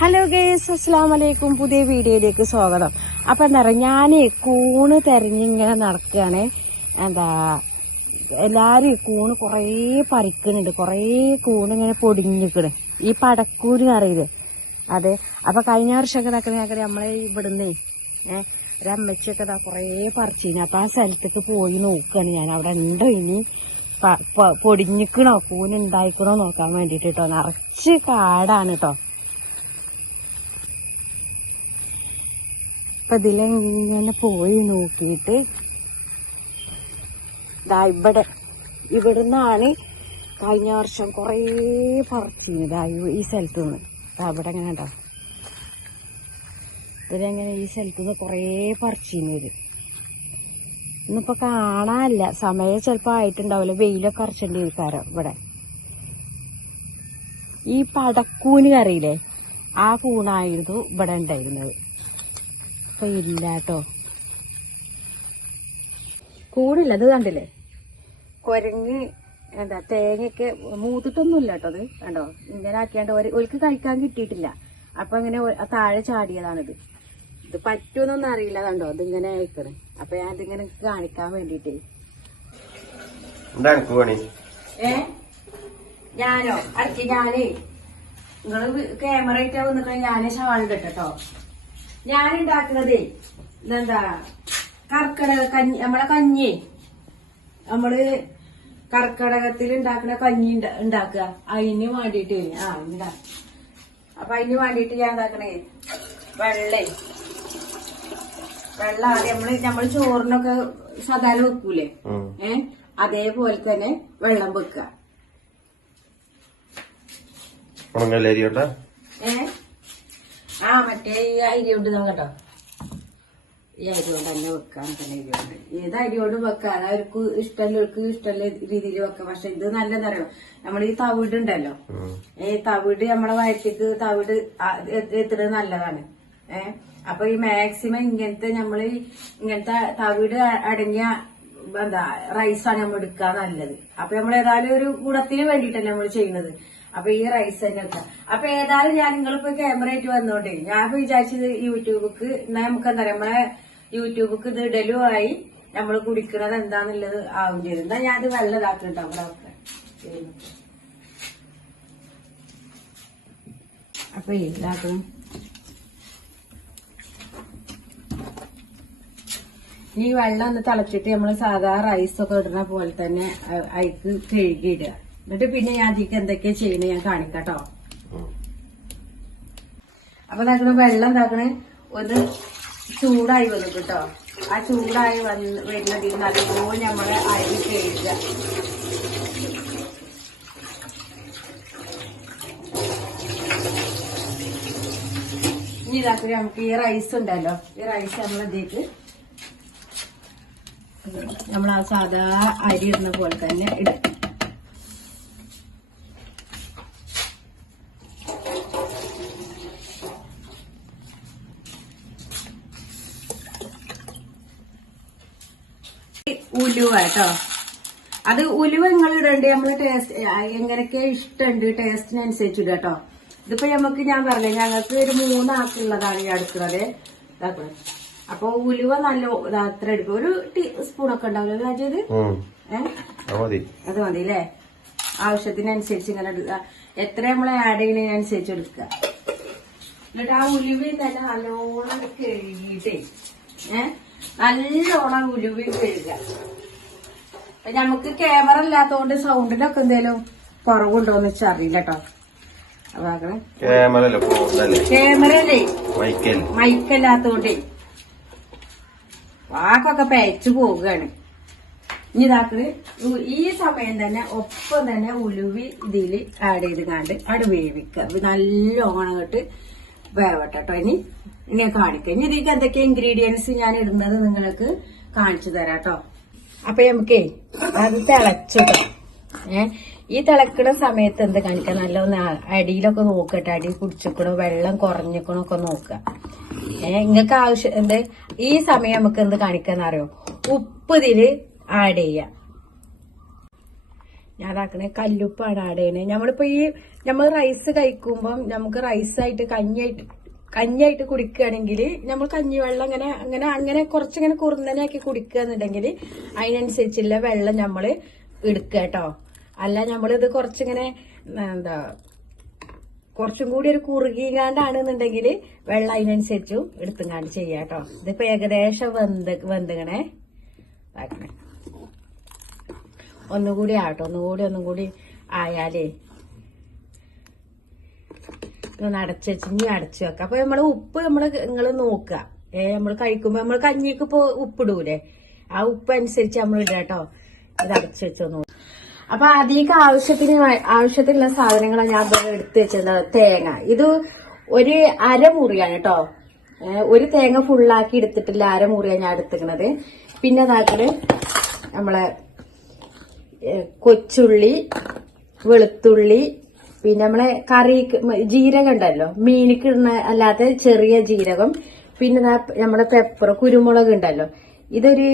Hello guys, അസ്സലാമു അലൈക്കും. പുതിയ വീഡിയോയിലേക്ക് സ്വാഗതം. അപ്പൊ എന്താ പറയുക, ഞാൻ കൂണ് തെരഞ്ഞിങ്ങനെ നടക്കുകയാണ്. എല്ലാരും കൂണ് കുറേ പറിക്കുന്നുണ്ട്. കുറേ കൂണ് ഇങ്ങനെ പൊടിഞ്ഞിക്കണ്. ഈ പടക്കൂര് അറിയില്ലേ, അതെ. അപ്പൊ കഴിഞ്ഞ വർഷമൊക്കെ ഇതാക്കണ നമ്മളെ ഇവിടുന്ന് ഒരമ്മച്ചിയൊക്കെ ഇതാ കുറേ പറിച്ചിന്. അപ്പൊ ആ സ്ഥലത്തേക്ക് പോയി നോക്കുകയാണ് ഞാൻ, അവിടെ ഉണ്ടോ ഇനി പൊടിഞ്ഞിക്കണോ കൂന് ഉണ്ടായിക്കണോ നോക്കാൻ വേണ്ടിട്ട് കേട്ടോ. നിറച്ച് കാടാണ് കേട്ടോ. അപ്പൊ ഇതിലെങ്ങനെ പോയി നോക്കിയിട്ട് ഇവിടുന്നാണ് കഴിഞ്ഞ വർഷം കൊറേ പറിച്ചിന്. ഈ സ്ഥലത്തു നിന്ന് അവിടെ എങ്ങനെ ഉണ്ടോ, ഇതിലെങ്ങനെ ഈ സ്ഥലത്തു നിന്ന് കൊറേ പറിച്ചിന്. ഇന്നിപ്പോ കാണാനില്ല, സമയം ചിലപ്പോ ആയിട്ടുണ്ടാവില്ല, വെയിലൊക്കെ അറച്ചേണ്ടി ഇരിക്കാരോ. ഇവിടെ ഈ പടക്കൂന് അറിയില്ലേ, ആ കൂണായിരുന്നു ഇവിടെ ഉണ്ടായിരുന്നത്. ഇപ്പൊ ഇല്ലാട്ടോ, കൂടില്ല. ഇത് കണ്ടില്ലേ, കുരങ്ങ് തേങ്ങയൊക്കെ മൂത്തിട്ടൊന്നുമില്ല കേട്ടോ. അത് കണ്ടോ, ഇങ്ങനെ ആക്കിയാണ്ട് ഒരിക്കൽ കഴിക്കാൻ കിട്ടിയിട്ടില്ല. അപ്പൊ ഇങ്ങനെ താഴെ ചാടിയതാണിത്. ഇത് പറ്റുമെന്നൊന്നും അറിയില്ല. കണ്ടോ, ഇതിങ്ങനെ അയക്കണേ. അപ്പൊ ഞാൻ ഇതിങ്ങനെ കാണിക്കാൻ വേണ്ടിട്ടേ. ഞാനോ ഞാനേ നിങ്ങള് ക്യാമറ ആയിട്ടാ വന്നിട്ട് ഞാനേ ഷവാൾ കേട്ടോ. ഞാനുണ്ടാക്കുന്നതേ ഇതെന്താ, കർക്കിടക കഞ്ഞി. കഞ്ഞി നമ്മള് കർക്കിടകത്തിൽ ഉണ്ടാക്കുന്ന കഞ്ഞി ഉണ്ടാക്കുക. അതിന് വേണ്ടിട്ട് അപ്പൊ അതിന് വേണ്ടിട്ട് ഞാൻ ഉണ്ടാക്കണേ വെള്ളം ആദ്യം നമ്മള് ചോറിനൊക്കെ സാധാരണ വെക്കൂലേ, അതേപോലെ തന്നെ വെള്ളം വെക്കുക. മറ്റേ ഈ അരി കൊണ്ട് കേട്ടോ, ഈ അരി കൊണ്ട് തന്നെ വെക്കാൻ തന്നെ. അരി കൊണ്ട് ഏത് അരി കൊണ്ട് വെക്കാം, അവർക്ക് ഇഷ്ടമുള്ള രീതിയിൽ വെക്കാം. പക്ഷെ ഇത് നല്ലതെന്ന് അറിയാം, നമ്മൾ ഈ തവിട് ഉണ്ടല്ലോ, തവിട് നമ്മളെ വയറ്റിക്ക് തവിട് എത്തുന്നത് നല്ലതാണ്. അപ്പൊ ഈ മാക്സിമം ഇങ്ങനത്തെ തവിട് അടങ്ങിയ റൈസാണ് നമ്മൾ എടുക്കാൻ നല്ലത്. അപ്പൊ നമ്മൾ ഏതായാലും ഒരു ഗുണത്തിന് വേണ്ടിയിട്ടല്ലേ നമ്മൾ ചെയ്യുന്നത്. അപ്പൊ ഈ റൈസ് തന്നെ വെക്കാം. അപ്പൊ ഏതായാലും ഞാൻ നിങ്ങളിപ്പോ ക്യാമറ ആയിട്ട് വന്നോണ്ടേ ഞാൻ വിചാരിച്ചത് യൂട്യൂബിക്ക് നമുക്ക് എന്താ പറയാ, നമ്മളെ യൂട്യൂബിക്ക് ഇത് ഇടലും ആയി, നമ്മൾ കുടിക്കുന്നത് എന്താന്നുള്ളത് ആവും ചെയ്തു. എന്നാ ഞാനത് വെള്ളം ഇതാക്കുന്നുണ്ടോ അവിടെ ഒക്കെ. അപ്പൊ ഇതാക്കണം. ഈ വെള്ളം ഒന്ന് തിളച്ചിട്ട് നമ്മള് സാധാ റൈസൊക്കെ ഇടുന്ന പോലെ തന്നെ അതിക്ക് കഴുകിയിടുക. എന്നിട്ട് പിന്നെ ഞാൻ അതിക്ക് എന്തൊക്കെയാ ചെയ്യണേ ഞാൻ കാണിക്കാട്ടോ. അപ്പൊ ഇതാക്കണ വെള്ളം ഇതാക്കണേ ഒന്ന് ചൂടായി വന്നു കേട്ടോ. ആ ചൂടായി വരുന്നതിൽ നല്ലപോലെ നമ്മള് അരി കഴുകുക. ഇനി ഇതാക്കുക നമുക്ക് ഈ റൈസ് ഉണ്ടല്ലോ, ഈ റൈസ് നമ്മളിതേക്ക് നമ്മൾ ആ സാധാ അരി ഇടുന്ന പോലെ തന്നെ ഇടും. ഉലുവ കേട്ടോ, അത് ഉലുവ നിങ്ങൾ ഇടണ്ടേ, നമ്മള് ടേസ്റ്റ് എങ്ങനെയൊക്കെ ഇഷ്ടമുണ്ട് ടേസ്റ്റിനനുസരിച്ച് ഇടുക കേട്ടോ. ഇതിപ്പോ നമുക്ക് ഞാൻ പറഞ്ഞേ, ഞങ്ങൾക്ക് ഒരു 3 ആൾക്കുള്ളതാണ് ഈ അടുക്കുന്നത്. അപ്പൊ ഉലുവ നല്ല അത്ര എടുക്കും. ഒരു ടീസ്പൂണൊക്കെ ഉണ്ടാവില്ല രാജത്, അത് മതി അല്ലേ. ആവശ്യത്തിനനുസരിച്ച് ഇങ്ങനെ എടുക്കുക. എത്ര നമ്മൾ ആഡ് ചെയ്യുന്നതിനനുസരിച്ച് എടുക്കുക. എന്നിട്ട് ആ ഉലുവയും തന്നെ നല്ലോണം കഴുകിയിട്ടേ നല്ലോണം ഉലുവയും കഴുകുക. നമുക്ക് ക്യാമറ ഇല്ലാത്തതുകൊണ്ട് സൗണ്ടിനൊക്കെ എന്തേലും കുറവുണ്ടോന്ന് വെച്ചാൽ അറിയില്ല കേട്ടോ. ക്യാമറയിലേ മൈക്കല്ലാത്തോണ്ടേ വാക്കൊക്കെ പേച്ചു പോവുകയാണ്. ഇനി ഇതാക്കണ് ഈ സമയം തന്നെ ഒപ്പം തന്നെ ഉലുവി ഇതില് ആഡ് ചെയ്ത് കണ്ട് അവിടെ വേവിക്കുക. നല്ലോണം ഇങ്ങോട്ട് വേവട്ടോ. ഇനി ഞാൻ കാണിക്കാം. ഇനി ഇതിലേക്ക് എന്തൊക്കെ ഇൻഗ്രീഡിയൻസ് ഞാൻ ഇടുന്നത് നിങ്ങൾക്ക് കാണിച്ചു തരാം കേട്ടോ. അപ്പൊ നമുക്കേ അത് തിളച്ചിട്ടോ. ഈ തിളക്കണ സമയത്ത് എന്താ കാണിക്കാം, നല്ലൊന്ന് അടിയിലൊക്കെ നോക്കട്ടെ, അടി കുടിച്ചിക്കണോ വെള്ളം കുറഞ്ഞിക്കണോ ഒക്കെ നോക്കുക. നിങ്ങൾക്ക് ആവശ്യം എന്ത് ഈ സമയം നമുക്ക് എന്ത് കാണിക്കാന്ന് അറിയോ, ഉപ്പ് ഇതില് ആഡ് ചെയ്യാം. ഞാൻ അതാക്കണേ കല്ലുപ്പാണ് ആഡ് ചെയ്യണേ. നമ്മളിപ്പോ നമ്മൾ റൈസ് കഴിക്കുമ്പം നമുക്ക് റൈസായിട്ട് കഞ്ഞിയായിട്ട് കുടിക്കുകയാണെങ്കിൽ നമ്മൾ കഞ്ഞിവെള്ളം അങ്ങനെ കുറച്ചിങ്ങനെ കുറുന്നനാക്കി കുടിക്കുക എന്നുണ്ടെങ്കിൽ അതിനനുസരിച്ചുള്ള വെള്ളം നമ്മൾ എടുക്കുക കേട്ടോ. അല്ല നമ്മളിത് കുറച്ചിങ്ങനെ കുറച്ചും കൂടി ഒരു കുറുകികാണ്ടാണെന്നുണ്ടെങ്കിൽ വെള്ളം അതിനനുസരിച്ചും എടുത്തുങ്ങാണ്ട് ചെയ്യാം കേട്ടോ. ഇതിപ്പോ ഏകദേശം വെന്തുകണേ ആക്കണേ. ഒന്നുകൂടി ആവട്ടെ, ഒന്നും കൂടി ആയാലേ ഇതൊന്ന് അടച്ചു വെച്ച് ഇനി അടച്ചു വെക്കാം. അപ്പൊ നമ്മള് ഉപ്പ് നിങ്ങൾ നോക്കുക. നമ്മൾ കഴിക്കുമ്പോ നമ്മൾ കഞ്ഞിക്ക് ഇപ്പൊ ഉപ്പിടൂലേ, ആ ഉപ്പ് അനുസരിച്ച് നമ്മൾ ഇടാം കേട്ടോ. ഇത് അടച്ചു വെച്ചൊന്നു. അപ്പൊ അധികം ആവശ്യത്തിനുള്ള സാധനങ്ങളാണ് ഞാൻ എടുത്തു വെച്ചത്. തേങ്ങ ഇത് ഒരു അരമുറിയാണ് കേട്ടോ. ഒരു തേങ്ങ ഫുള്ളാക്കി എടുത്തിട്ടില്ല, അരമുറിയാണ് ഞാൻ എടുത്തിരിക്കണത്. പിന്നെ അതാക്കല് നമ്മളെ കൊച്ചുള്ളി, വെളുത്തുള്ളി, പിന്നെ നമ്മളെ കറി ജീരകം ഉണ്ടല്ലോ, മീനിക്ക് ഇടുന്ന അല്ലാത്ത ചെറിയ ജീരകം, പിന്നെ നമ്മളെ പെപ്പർ കുരുമുളക് ഉണ്ടല്ലോ. ഇതൊരു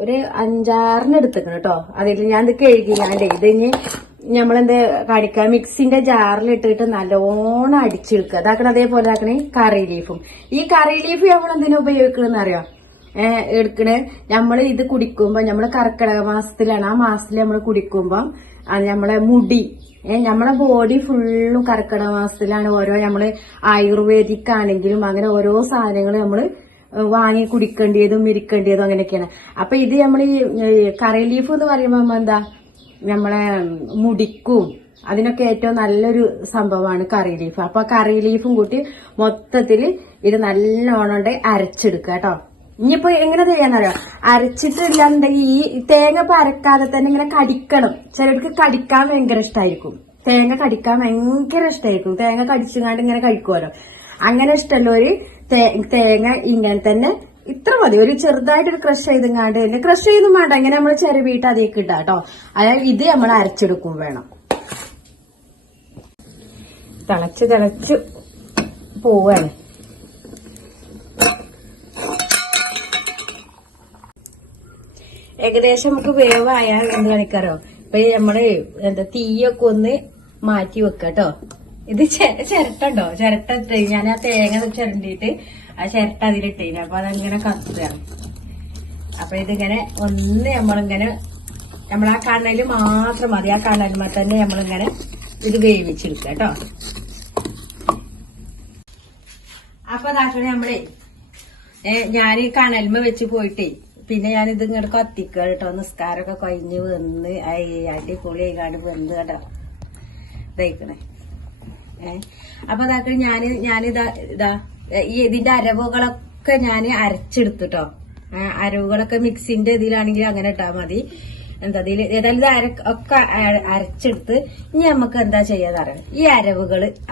ഒരു 5-6 എടുത്തിക്കണം കേട്ടോ. അതിൽ ഞാൻ ഇത് കഴുകിയാണ്ടേ ഇതിന് നമ്മളെന്താ കാണിക്കുക, മിക്സിന്റെ ജാറിലിട്ടിട്ട് നല്ലോണം അടിച്ചെടുക്കുക. അതാക്കണ അതേപോലെ ആക്കണേ കറി ലീഫും. ഈ കറി ലീഫ് നമ്മൾ എന്തിനാ ഉപയോഗിക്കണെന്ന് അറിയാം എടുക്കണേ. നമ്മൾ ഇത് കുടിക്കുമ്പോ നമ്മള് കർക്കിടക മാസത്തിലാണ്, ആ മാസത്തിൽ നമ്മൾ കുടിക്കുമ്പം നമ്മളെ മുടി നമ്മളെ ബോഡി ഫുള്ളും കർക്കിടക മാസത്തിലാണ് ഓരോ നമ്മള് ആയുർവേദിക് ആണെങ്കിലും അങ്ങനെ ഓരോ സാധനങ്ങൾ നമ്മള് വാങ്ങി കുടിക്കേണ്ടതും ഇരിക്കേണ്ടതും അങ്ങനെയൊക്കെയാണ്. അപ്പൊ ഇത് നമ്മൾ ഈ കറി ലീഫ് എന്ന് പറയുമ്പോ എന്താ നമ്മളെ മുടിക്കും അതിനൊക്കെ ഏറ്റവും നല്ലൊരു സംഭവമാണ് കറി ലീഫ്. അപ്പൊ കറി ലീഫും കൂട്ടി മൊത്തത്തിൽ ഇത് നല്ലോണം അരച്ചെടുക്കുക കേട്ടോ. ഇനിയിപ്പോ എങ്ങനെ ചെയ്യാന്നറിയാം, അരച്ചിട്ടില്ലാന്നുണ്ടെങ്കിൽ ഈ തേങ്ങ അരക്കാതെ തന്നെ ഇങ്ങനെ കടിക്കണം. ചിലർക്ക് കടിക്കാൻ ഭയങ്കര ഇഷ്ടമായിരിക്കും, തേങ്ങ കടിക്കാൻ ഭയങ്കര ഇഷ്ടമായിരിക്കും. തേങ്ങ കടിച്ചുങ്ങാണ്ട് ഇങ്ങനെ കഴിക്കുമല്ലോ. അങ്ങനെ ഇഷ്ടമുള്ളവര് തേങ്ങ ഇങ്ങനെ തന്നെ ഇത്ര മതി, ഒരു ചെറുതായിട്ടൊരു ക്രഷ് ചെയ്തെങ്ങാണ്ട് തന്നെ, ക്രഷ് ചെയ്തൊന്നും വേണ്ട, ഇങ്ങനെ നമ്മൾ ചിരവിയിട്ട് അതേക്ക് ഇടാം കേട്ടോ. അതായത് ഇത് നമ്മൾ അരച്ചെടുക്കും വേണം. തിളച്ച് പോവാണ്. ഏകദേശം നമുക്ക് വേവായാൽ എന്ത് കാണിക്കാറോ, ഇപ്പൊ നമ്മള് തീയൊക്കെ ഒന്ന് മാറ്റി വെക്കട്ടോ. ഇത് ചിരട്ടുണ്ടോ, ചിരട്ട ഇട്ട് ഞാൻ ആ തേങ്ങ ചിരണ്ടിട്ട് ആ ചിരട്ട അതിലിട്ടേന്. അപ്പൊ അതങ്ങനെ കത്തുകയാണ്. അപ്പൊ ഇതിങ്ങനെ ഒന്ന് നമ്മളാ കണ്ണല് മാത്രം മതി, ആ കണ്ണലുമ തന്നെ നമ്മളിങ്ങനെ ഇത് വേവിച്ചെടുക്കുക കേട്ടോ. അപ്പൊ അതാക്കണേ നമ്മളെ ഞാൻ കണൽമ വെച്ച് പോയിട്ടേ പിന്നെ ഞാനിത് ഇങ്ങോട്ട് കത്തിക്കുക കേട്ടോ. നിസ്കാരമൊക്കെ കഴിഞ്ഞ് വന്ന് അടിപൊളി ആയിക്കാണ്ട് വെന്ത് കേട്ടോ ഇതേക്കണേ. അപ്പൊ അതാക്കണേ ഞാനിതാ ഇതിന്റെ അരവുകളൊക്കെ ഞാൻ അരച്ചെടുത്തു കേട്ടോ. അരവുകളൊക്കെ മിക്സിന്റെ ഇതിലാണെങ്കിൽ അങ്ങനെ ഇട്ടാ മതി. ഇതിൽ ഏതായാലും ഇത് ഒക്കെ അരച്ചെടുത്ത് ഇനി നമുക്ക് എന്താ ചെയ്യാന്നറിയാം, ഈ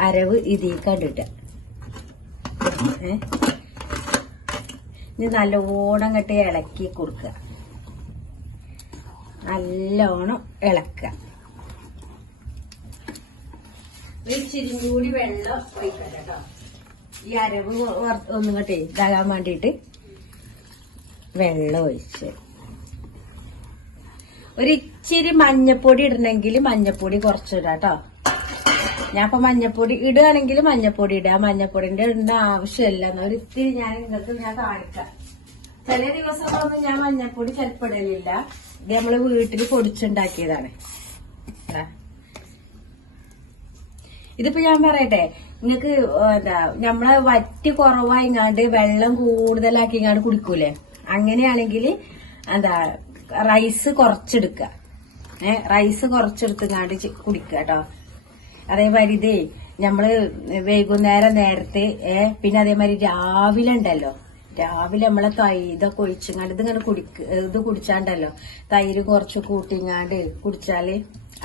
അരവ് ഇതിൽ കണ്ടിട്ട ഇനി നല്ലോണം കെട്ടി ഇളക്കി കൊടുക്കുക, നല്ലോണം ഇളക്കുക. ഇച്ചിരി കൂടി വെള്ളം ഒഴിക്കാം കേട്ടോ. ഈ അരവ് ഒന്നും കെട്ടേ ഇതാകാൻ വേണ്ടിയിട്ട് വെള്ളം ഒഴിച്ച് ഒരിച്ചിരി മഞ്ഞപ്പൊടി ഇടണമെങ്കിൽ മഞ്ഞപ്പൊടി കുറച്ചിടാം കേട്ടോ. ഞാൻ ഇപ്പൊ മഞ്ഞപ്പൊടി ഇടുകയാണെങ്കിൽ മഞ്ഞപ്പൊടി ഇടാം, മഞ്ഞപ്പൊടിന്റെ ഇടുന്ന ആവശ്യമില്ല. എന്നാ ഒരിത്തിരി നിങ്ങൾക്ക് ഞാൻ കാണിക്കാം. ചില ദിവസങ്ങളൊന്നും ഞാൻ മഞ്ഞപ്പൊടി ചിലപ്പിടലില്ല. ഇത് നമ്മള് വീട്ടിൽ പൊടിച്ചുണ്ടാക്കിയതാണ്. ഇതിപ്പോ ഞാൻ പറയട്ടെ, നിങ്ങക്ക് നമ്മളെ വറ്റ് കുറവായിങ്ങാണ്ട് വെള്ളം കൂടുതലാക്കിങ്ങാണ്ട് കുടിക്കൂലേ, അങ്ങനെയാണെങ്കിൽ റൈസ് കുറച്ചെടുക്ക, റൈസ് കുറച്ചെടുത്തങ്ങാണ്ട് കുടിക്കുക കേട്ടോ. അതേമാതിരി ഇതേ നമ്മള് വൈകുന്നേരം നേരത്തെ പിന്നെ അതേമാതിരി രാവിലെ ഉണ്ടല്ലോ, രാവിലെ നമ്മളെ ഇതൊക്കെ ഒഴിച്ചങ്ങാണ്ട് ഇതിങ്ങനെ ഇത് കുടിച്ചാണ്ടല്ലോ, തൈര് കുറച്ച് കൂട്ടിങ്ങാണ്ട് കുടിച്ചാല്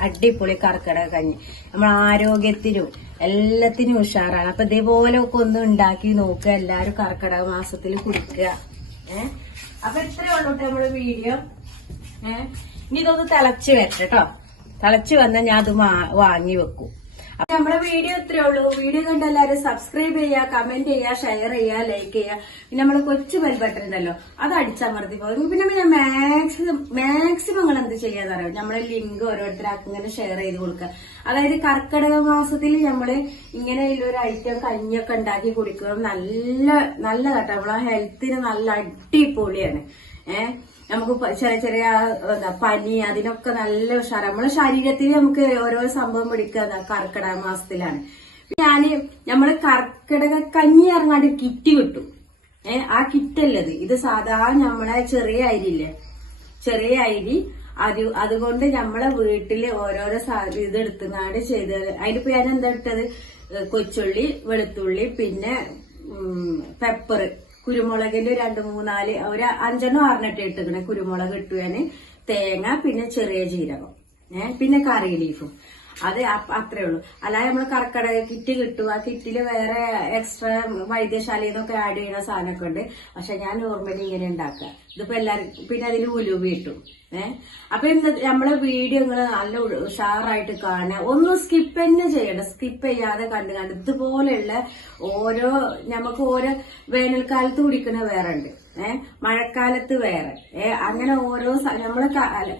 അടിപൊളി കർക്കിടക കഞ്ഞി. നമ്മൾ ആരോഗ്യത്തിനും എല്ലാത്തിനും ഉഷാറാണ്. അപ്പൊ ഇതേപോലെ ഒക്കെ ഒന്ന് ഉണ്ടാക്കി നോക്കുക എല്ലാരും, കർക്കിടക മാസത്തിൽ കുടിക്കുക. അപ്പൊ ഇത്രയേ ഉള്ളൂ നമ്മള് വീഡിയോ. ഇനി ഇതൊന്ന് തിളച്ച് വരട്ടെ കേട്ടോ. തിളച്ച് വന്നാൽ ഞാൻ അത് വാങ്ങി വെക്കും. അപ്പൊ നമ്മുടെ വീഡിയോ ഇത്രേ ഉള്ളൂ. വീഡിയോ കണ്ട എല്ലാവരും സബ്സ്ക്രൈബ് ചെയ്യുക, കമന്റ് ചെയ്യുക, ഷെയർ ചെയ്യുക, ലൈക്ക് ചെയ്യുക. പിന്നെ നമ്മള് കൊച്ചു ബെൽ ബട്ടൺ ഉണ്ടല്ലോ അത് അടിച്ചമർത്തി പോകും. പിന്നെ ഞാൻ മാക്സിമം നിങ്ങൾ എന്ത് ചെയ്യാന്ന് അറിയാം, നമ്മളെ ലിങ്ക് ഓരോരുത്തരാക്കും ഇങ്ങനെ ഷെയർ ചെയ്ത് കൊടുക്കുക. അതായത് കർക്കിടക മാസത്തിൽ നമ്മള് ഇങ്ങനെ ഒരു ഐറ്റം കഞ്ഞിയൊക്കെ ഉണ്ടാക്കി കുടിക്കുക. നല്ല കേട്ടോ, നമ്മളെ ഹെൽത്തിന് നല്ല അടിപൊളിയാണ്. നമുക്ക് ചെറിയ ചെറിയ പനി അതിനൊക്കെ നല്ല ഉഷാറ്. നമ്മളെ ശരീരത്തിൽ നമുക്ക് ഓരോ സംഭവം പിടിക്കുക കർക്കിടക മാസത്തിലാണ്. നമ്മള് കർക്കിടക കഞ്ഞി ഇറങ്ങാണ്ട് കിറ്റ് കിട്ടും. ആ കിറ്റല്ലത്, ഇത് സാധാ നമ്മളെ ചെറിയ അരിയില്ലേ, ചെറിയ അരി അതുകൊണ്ട് നമ്മളെ വീട്ടില് ഓരോരോ ഇത് എടുത്തുങ്ങാണ്ട് ചെയ്ത്. അതിലിപ്പോ ഞാൻ എന്താ ഇട്ടത്, കൊച്ചുള്ളി, വെളുത്തുള്ളി, പിന്നെ പെപ്പർ, കുരുമുളകിന്റെ 2-3-4 ഒരു 5 6 ഇട്ടിക്കണേ. കുരുമുളക് ഇട്ടുവാന്, തേങ്ങ, പിന്നെ ചെറിയ ജീരകം, പിന്നെ കറി ലീഫും. അത് അത്രേ ഉള്ളൂ. അല്ലാതെ നമ്മള് കർക്കിടക കിറ്റ് കിട്ടും. ആ കിറ്റില് വേറെ എക്സ്ട്രാ വൈദ്യശാലയിൽ നിന്നൊക്കെ ആഡ് ചെയ്യുന്ന സാധനമൊക്കെ ഉണ്ട്. പക്ഷെ ഞാൻ നോർമലി ഇങ്ങനെ ഉണ്ടാക്കുക. ഇതിപ്പോ എല്ലാരും പിന്നെ അതിന് ഉലുവ കിട്ടും. അപ്പൊ ഇന്ന് നമ്മളെ വീഡിയോ നിങ്ങള് നല്ല ഉഷാറായിട്ട് കാണുക. ഒന്നും സ്കിപ്പ് തന്നെ ചെയ്യണ്ട, സ്കിപ്പ് ചെയ്യാതെ കണ്ടു. ഇതുപോലെയുള്ള നമുക്ക് ഓരോ വേനൽക്കാലത്ത് കുടിക്കുന്ന വേറെ ഉണ്ട്, മഴക്കാലത്ത് വേറെ, അങ്ങനെ ഓരോ നമ്മളെ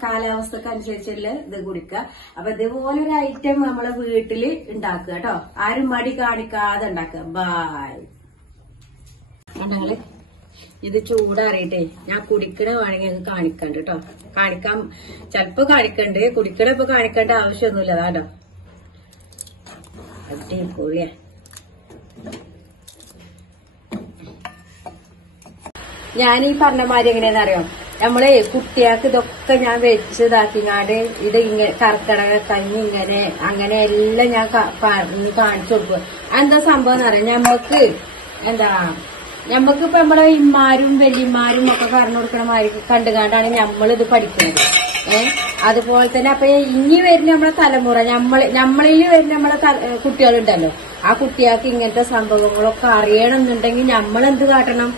കാലാവസ്ഥക്ക് അനുസരിച്ചുള്ള ഇത് കുടിക്കുക. അപ്പൊ ഇതുപോലൊരു ഐറ്റം നമ്മളെ വീട്ടില് ഉണ്ടാക്കുക കേട്ടോ. ആരും മടി കാണിക്കാതെ ഉണ്ടാക്കുക. ബായ്. കണ്ടങ്ങള് ഇത് ചൂടാറിയിട്ടേ ഞാൻ കുടിക്കണ വേണമെങ്കിൽ അത് കാണിക്കണ്ട് കേട്ടോ. കാണിക്കാം, ചെലപ്പോ കാണിക്കണ്ട്, കുടിക്കണ ഇപ്പൊ കാണിക്കേണ്ട ആവശ്യമൊന്നുമില്ല. അതാട്ടോ അടിപൊളിയാ. ഞാൻ ഈ പറഞ്ഞ മാതിരി എങ്ങനെയാന്ന് അറിയോ, നമ്മളെ കുട്ടികൾക്ക് ഇതൊക്കെ ഞാൻ വെച്ചതാക്കിങ്ങാണ്ട് ഇത് ഇങ്ങനെ കർക്കിടക കഞ്ഞി ഇങ്ങനെ അങ്ങനെ എല്ലാം ഞാൻ പറഞ്ഞ് കാണിച്ചു കൊടുക്കും. എന്താ സംഭവം എന്ന് പറയാം, ഞമ്മക്കിപ്പോ നമ്മളെ ഇമ്മാരും വല്യമാരും ഒക്കെ പറഞ്ഞു കൊടുക്കണ മാതിരി കണ്ടുകാണ്ടാണ് നമ്മളിത് പഠിക്കുന്നത്. അതുപോലെ തന്നെ അപ്പൊ ഇനി വരുന്ന നമ്മളെ തലമുറ, നമ്മളിൽ വരുന്ന നമ്മളെ കുട്ടികളുണ്ടല്ലോ, ആ കുട്ടികൾക്ക് ഇങ്ങനത്തെ സംഭവങ്ങളൊക്കെ അറിയണമെന്നുണ്ടെങ്കിൽ നമ്മളെന്ത് കാട്ടണം,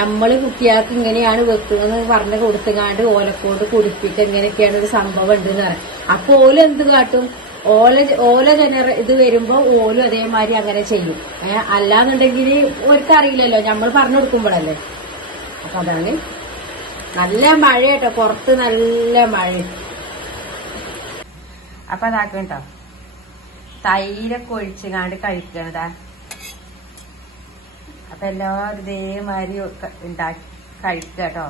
നമ്മള് കുട്ടികൾക്ക് ഇങ്ങനെയാണ് വെക്കുന്നതെന്ന് പറഞ്ഞു കൊടുത്തുകാണ്ട് ഓലക്കോട് കുടിപ്പിക്കുക, ഇങ്ങനെയൊക്കെയാണ് ഒരു സംഭവം ഉണ്ടെന്ന് പറയാം. അപ്പൊ ഓലെന്ത് കാട്ടും, ഓല ഇത് വരുമ്പോ ഓലും അതേമാതിരി അങ്ങനെ ചെയ്യും. അല്ലാന്നുണ്ടെങ്കിൽ ഓർക്കറിയില്ലല്ലോ, നമ്മൾ പറഞ്ഞു കൊടുക്കുമ്പോഴല്ലേ. അപ്പൊ അതാണ്. നല്ല മഴ കേട്ടോ, പുറത്ത് നല്ല മഴ. അപ്പൊ അതാക്കും കേട്ടോ, തൈരൊക്കെ ഒഴിച്ചുകാണ്ട് കഴിക്കണതാ. അപ്പൊ എല്ലാവരും ഇതേമാതിരി ഉണ്ടാക്കി കഴിക്കുക കേട്ടോ.